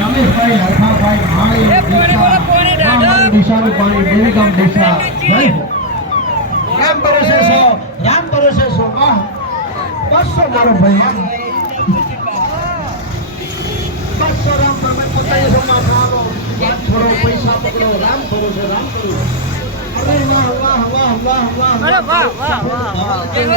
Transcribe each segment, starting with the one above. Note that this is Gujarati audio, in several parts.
રમેશભાઈ હરખાભાઈ માળી ડીસા વિશાલભાઈ બેલગામ હો રામ ભરોસે સો રામ ભરોસે સો વાહ. બસો મારો ભાઈ બસો રામ તમે પોતાની સોમાં ખાવો વાત પૈસા પકડો રામ ભરોસે રામ ભરોસે અરે વાહ વાહ વાહ વાહ. વાહ અરે વાહ વાહ વાહ વાહ જેવો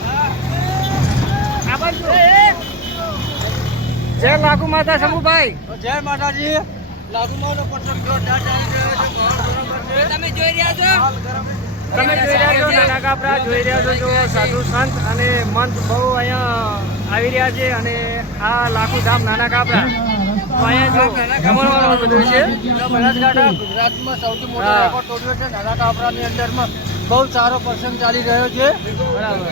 જય લાગુ માતા શંભુભાઈ. જય માતાજી. લાગુમાનો પ્રસંગ જોરદાર જો રહ્યો છે માહોલ બરાબર છે. તમે જોઈ રહ્યા છો? તમે જોઈ રહ્યા છો નાના કાપરા જોઈ રહ્યા છો જો સાધુ સંત અને મંત બહુ અહીંયા આવી રહ્યા છે અને આ લાખો ધામ નાના કાપરા અહીંયા જો જમણવાનું બધું છે. જો બનાસકાંઠા ગુજરાતમાં સૌથી મોટો. રેકોર્ડ તોડ્યો છે. નાના કાપરાની અંદરમાં બહુ સારો પ્રસંગ ચાલી રહ્યો છે. બરાબર.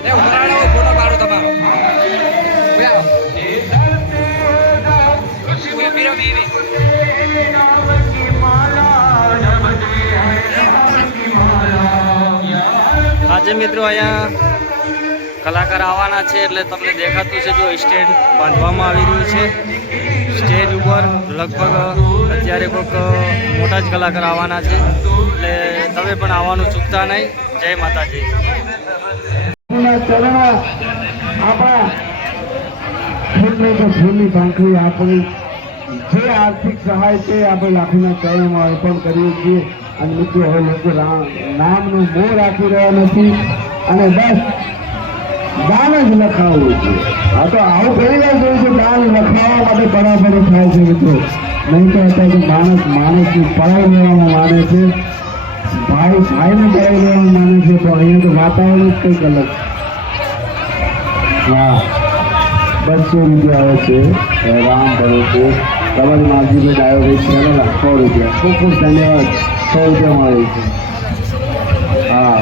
એ ઉમરાળો ફોટો પાડો તમારો. બોલાવો બોલો પીરો બીવી આજે મિત્રો અહીંયા કલાકાર આવવાના છે એટલે તમને દેખાતું છે જો સ્ટેજ બાંધવામાં આવી રહ્યું છે. સ્ટેજ ઉપર લગભગ અત્યારે કોઈક મોટા જ કલાકાર આવવાના છે. એટલે તમે પણ આવવાનું ચૂકતા નહીં. જય માતાજી. આપણા જે આર્થિક સહાય છે, આપણે લાખીના ચરણમાં અર્પણ કરીએ છીએ. અને મિત્રો, હવે લોકો નામનું મોં રાખી રહ્યા નથી. અને બસ, દાન જ લખાવવું છે. આ તો આવું ઘણી વાર જોયું છે, દાન લખાવવા માટે બરાબર થાય છે, મિત્રો. નહીં તો અત્યારે માણસ માણસની પડાઈ લેવામાં માને છે. ભાઈ, ભાઈને પડાઈ લેવામાં માને છે, તો અહીંયા તો વાતાવરણ જ કંઈક અલગ. હા બસો રૂપિયા આવે છે. રામ ભરો છે તમારી માલજીભાઈ ડાયો ભાઈ ચેનલ સો રૂપિયા. ખૂબ ખૂબ ધન્યવાદ. સો રૂપિયા મળે છે. હા.